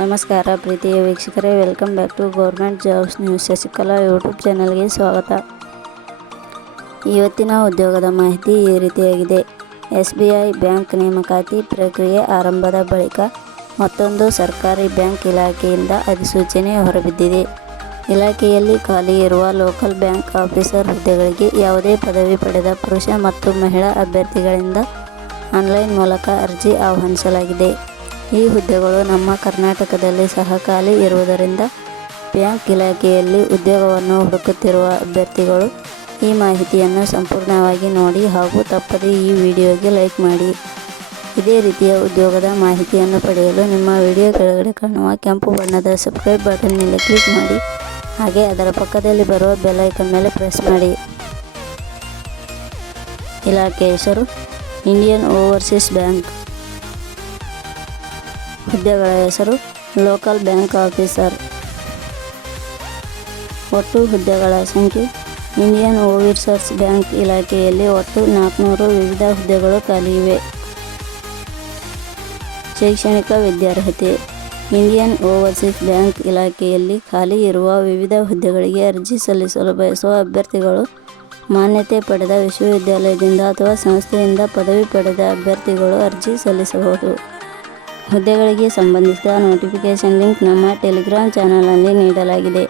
ನಮಸ್ಕಾರ ಪ್ರೀತಿಯ ವೀಕ್ಷಕರೇ welcome back to government jobs news Shashikala YouTube ಚಾನಲ್ಗೆ ಸ್ವಾಗತ. ಇವತ್ತಿನ ಉದ್ಯೋಗದ ಮಾಹಿತಿ ಈ ರೀತಿಯಾಗಿದೆ. ಎಸ್ ಬಿ ಐ ಬ್ಯಾಂಕ್ ನೇಮಕಾತಿ ಪ್ರಕ್ರಿಯೆ ಆರಂಭದ ಬಳಿಕ ಮತ್ತೊಂದು ಸರ್ಕಾರಿ ಬ್ಯಾಂಕ್ ಇಲಾಖೆಯಿಂದ ಅಧಿಸೂಚನೆ ಹೊರಬಿದ್ದಿದೆ. ಇಲಾಖೆಯಲ್ಲಿ ಖಾಲಿ ಇರುವ ಲೋಕಲ್ ಬ್ಯಾಂಕ್ ಆಫೀಸರ್ ಹುದ್ದೆಗಳಿಗೆ ಯಾವುದೇ ಪದವಿ ಪಡೆದ ಪುರುಷ ಮತ್ತು ಮಹಿಳಾ ಅಭ್ಯರ್ಥಿಗಳಿಂದ ಆನ್ಲೈನ್ ಮೂಲಕ ಅರ್ಜಿ ಆಹ್ವಾನಿಸಲಾಗಿದೆ. ಈ ಹುದ್ದೆಗಳು ನಮ್ಮ ಕರ್ನಾಟಕದಲ್ಲಿ ಸಹ ಖಾಲಿ ಇರುವುದರಿಂದ ಬ್ಯಾಂಕ್ ಇಲಾಖೆಯಲ್ಲಿ ಉದ್ಯೋಗವನ್ನು ಹುಡುಕುತ್ತಿರುವ ಅಭ್ಯರ್ಥಿಗಳು ಈ ಮಾಹಿತಿಯನ್ನು ಸಂಪೂರ್ಣವಾಗಿ ನೋಡಿ ಹಾಗೂ ತಪ್ಪದೇ ಈ ವಿಡಿಯೋಗೆ ಲೈಕ್ ಮಾಡಿ. ಇದೇ ರೀತಿಯ ಉದ್ಯೋಗದ ಮಾಹಿತಿಯನ್ನು ಪಡೆಯಲು ನಿಮ್ಮ ವಿಡಿಯೋ ಕೆಳಗಡೆ ಕಾಣುವ ಕೆಂಪು ಬಣ್ಣದ ಸಬ್ಸ್ಕ್ರೈಬ್ ಬಟನ್ ಮೇಲೆ ಕ್ಲಿಕ್ ಮಾಡಿ. ಹಾಗೆ ಅದರ ಪಕ್ಕದಲ್ಲಿ ಬರುವ ಬೆಲ್ಲೈಕನ್ ಮೇಲೆ ಪ್ರೆಸ್ ಮಾಡಿ. ಇಲಾಖೆ ಹೆಸರು ಇಂಡಿಯನ್ ಓವರ್ಸೀಸ್ ಬ್ಯಾಂಕ್. ಹುದ್ದೆಗಳ ಹೆಸರು ಲೋಕಲ್ ಬ್ಯಾಂಕ್ ಆಫೀಸರ್. ಒಟ್ಟು ಹುದ್ದೆಗಳ ಸಂಖ್ಯೆ, ಇಂಡಿಯನ್ ಓವರ್ಸೀಸ್ ಬ್ಯಾಂಕ್ ಇಲಾಖೆಯಲ್ಲಿ ಒಟ್ಟು ನಾಲ್ಕುನೂರು ವಿವಿಧ ಹುದ್ದೆಗಳು ಖಾಲಿ ಇವೆ ಶೈಕ್ಷಣಿಕ ವಿದ್ಯಾರ್ಹತೆ, ಇಂಡಿಯನ್ ಓವರ್ಸೀಸ್ ಬ್ಯಾಂಕ್ ಇಲಾಖೆಯಲ್ಲಿ ಖಾಲಿ ಇರುವ ವಿವಿಧ ಹುದ್ದೆಗಳಿಗೆ ಅರ್ಜಿ ಸಲ್ಲಿಸಲು ಬಯಸುವ ಅಭ್ಯರ್ಥಿಗಳು, ಮಾನ್ಯತೆ ಪಡೆದ ವಿಶ್ವವಿದ್ಯಾಲಯದಿಂದ ಅಥವಾ ಸಂಸ್ಥೆಯಿಂದ ಪದವಿ ಪಡೆದ ಅಭ್ಯರ್ಥಿಗಳು ಅರ್ಜಿ ಸಲ್ಲಿಸಬಹುದು. ಹುದ್ದೆಗಳಿಗೆ ಸಂಬಂಧಿಸಿದ ನೋಟಿಫಿಕೇಷನ್ ಲಿಂಕ್ ನಮ್ಮ ಟೆಲಿಗ್ರಾಮ್ ಚಾನಲಲ್ಲಿ ನೀಡಲಾಗಿದೆ.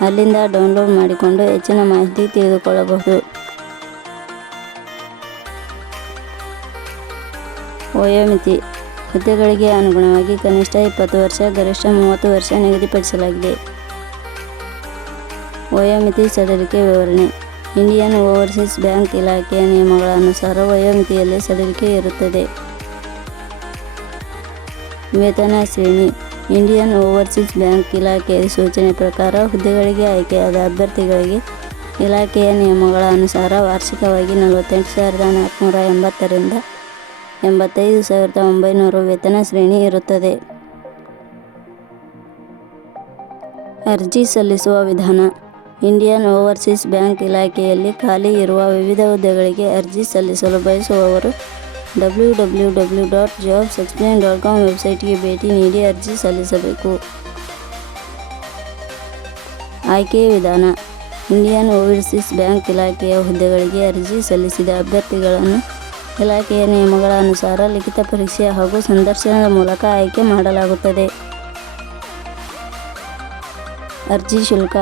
ಅಲ್ಲಿಂದ ಡೌನ್ಲೋಡ್ ಮಾಡಿಕೊಂಡು ಹೆಚ್ಚಿನ ಮಾಹಿತಿ ತಿಳಿದುಕೊಳ್ಳಬಹುದು. ವಯೋಮಿತಿ ಹುದ್ದೆಗಳಿಗೆ ಅನುಗುಣವಾಗಿ ಕನಿಷ್ಠ ಇಪ್ಪತ್ತು ವರ್ಷ, ಗರಿಷ್ಠ ಮೂವತ್ತು ವರ್ಷ ನಿಗದಿಪಡಿಸಲಾಗಿದೆ. ವಯೋಮಿತಿ ಸಡಿಲಿಕೆ ವಿವರಣೆ. ಇಂಡಿಯನ್ ಓವರ್ಸೀಸ್ ಬ್ಯಾಂಕ್ ಇಲಾಖೆಯ ನಿಯಮಗಳ ಅನುಸಾರ ವಯೋಮಿತಿಯಲ್ಲಿ ಸಡಿಲಿಕೆ ಇರುತ್ತದೆ. ವೇತನ ಶ್ರೇಣಿ, ಇಂಡಿಯನ್ ಓವರ್ಸೀಸ್ ಬ್ಯಾಂಕ್ ಇಲಾಖೆಯ ಸೂಚನೆ ಪ್ರಕಾರ ಹುದ್ದೆಗಳಿಗೆ ಆಯ್ಕೆಯಾದ ಅಭ್ಯರ್ಥಿಗಳಿಗೆ ಇಲಾಖೆಯ ನಿಯಮಗಳ ಅನುಸಾರ ವಾರ್ಷಿಕವಾಗಿ ನಲವತ್ತೆಂಟು ಸಾವಿರದ ನಾಲ್ಕುನೂರ ಎಂಬತ್ತರಿಂದ ಎಂಬತ್ತೈದು ಸಾವಿರದ ಒಂಬೈನೂರು ವೇತನ ಶ್ರೇಣಿ ಇರುತ್ತದೆ. ಅರ್ಜಿ ಸಲ್ಲಿಸುವ ವಿಧಾನ, ಇಂಡಿಯನ್ ಓವರ್ಸೀಸ್ ಬ್ಯಾಂಕ್ ಇಲಾಖೆಯಲ್ಲಿ ಖಾಲಿ ಇರುವ ವಿವಿಧ ಹುದ್ದೆಗಳಿಗೆ ಅರ್ಜಿ ಸಲ್ಲಿಸಲು ಬಯಸುವವರು W W W dot jobs explain dot com ವೆಬ್ಸೈಟ್ಗೆ ಭೇಟಿ ನೀಡಿ ಅರ್ಜಿ ಸಲ್ಲಿಸಬೇಕು. ಆಯ್ಕೆಯ ವಿಧಾನ. ಇಂಡಿಯನ್ ಓವರ್ಸೀಸ್ ಬ್ಯಾಂಕ್ ಇಲಾಖೆಯ ಹುದ್ದೆಗಳಿಗೆ ಅರ್ಜಿ ಸಲ್ಲಿಸಿದ ಅಭ್ಯರ್ಥಿಗಳನ್ನು ಇಲಾಖೆಯ ನಿಯಮಗಳ ಅನುಸಾರ ಲಿಖಿತ ಪರೀಕ್ಷೆ ಹಾಗೂ ಸಂದರ್ಶನದ ಮೂಲಕ ಆಯ್ಕೆ ಮಾಡಲಾಗುತ್ತದೆ. ಅರ್ಜಿ ಶುಲ್ಕ.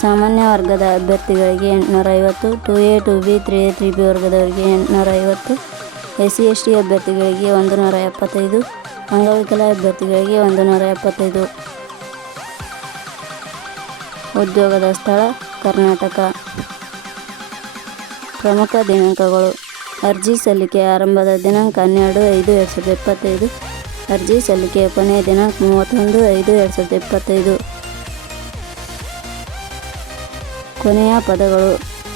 ಸಾಮಾನ್ಯ ವರ್ಗದ ಅಭ್ಯರ್ಥಿಗಳಿಗೆ ಎಂಟುನೂರ ಐವತ್ತು two A two B, three A, three B ವರ್ಗದವರಿಗೆ ಎಂಟುನೂರ ಐವತ್ತು ಎಸ್ ಸಿ ಎಸ್ ಟಿ ಅಭ್ಯರ್ಥಿಗಳಿಗೆ ಒಂದು ನೂರ ಎಪ್ಪತ್ತೈದು ಅಂಗವಿಕಲ ಅಭ್ಯರ್ಥಿಗಳಿಗೆ ಒಂದು ನೂರ ಎಪ್ಪತ್ತೈದು. ಉದ್ಯೋಗದ ಸ್ಥಳ ಕರ್ನಾಟಕ. ಪ್ರಮುಖ ದಿನಾಂಕಗಳು. ಅರ್ಜಿ ಸಲ್ಲಿಕೆ ಆರಂಭದ ದಿನಾಂಕ ಹನ್ನೆರಡು ಐದು ಎರಡು ಸಾವಿರದ ಇಪ್ಪತ್ತೈದು ಅರ್ಜಿ ಸಲ್ಲಿಕೆಯ ಕೊನೆಯ ದಿನಾಂಕ ಮೂವತ್ತೊಂದು ಐದು ಎರಡು ಸಾವಿರದ ಇಪ್ಪತ್ತೈದು ಕೊನೆಯ ಪದಗಳು.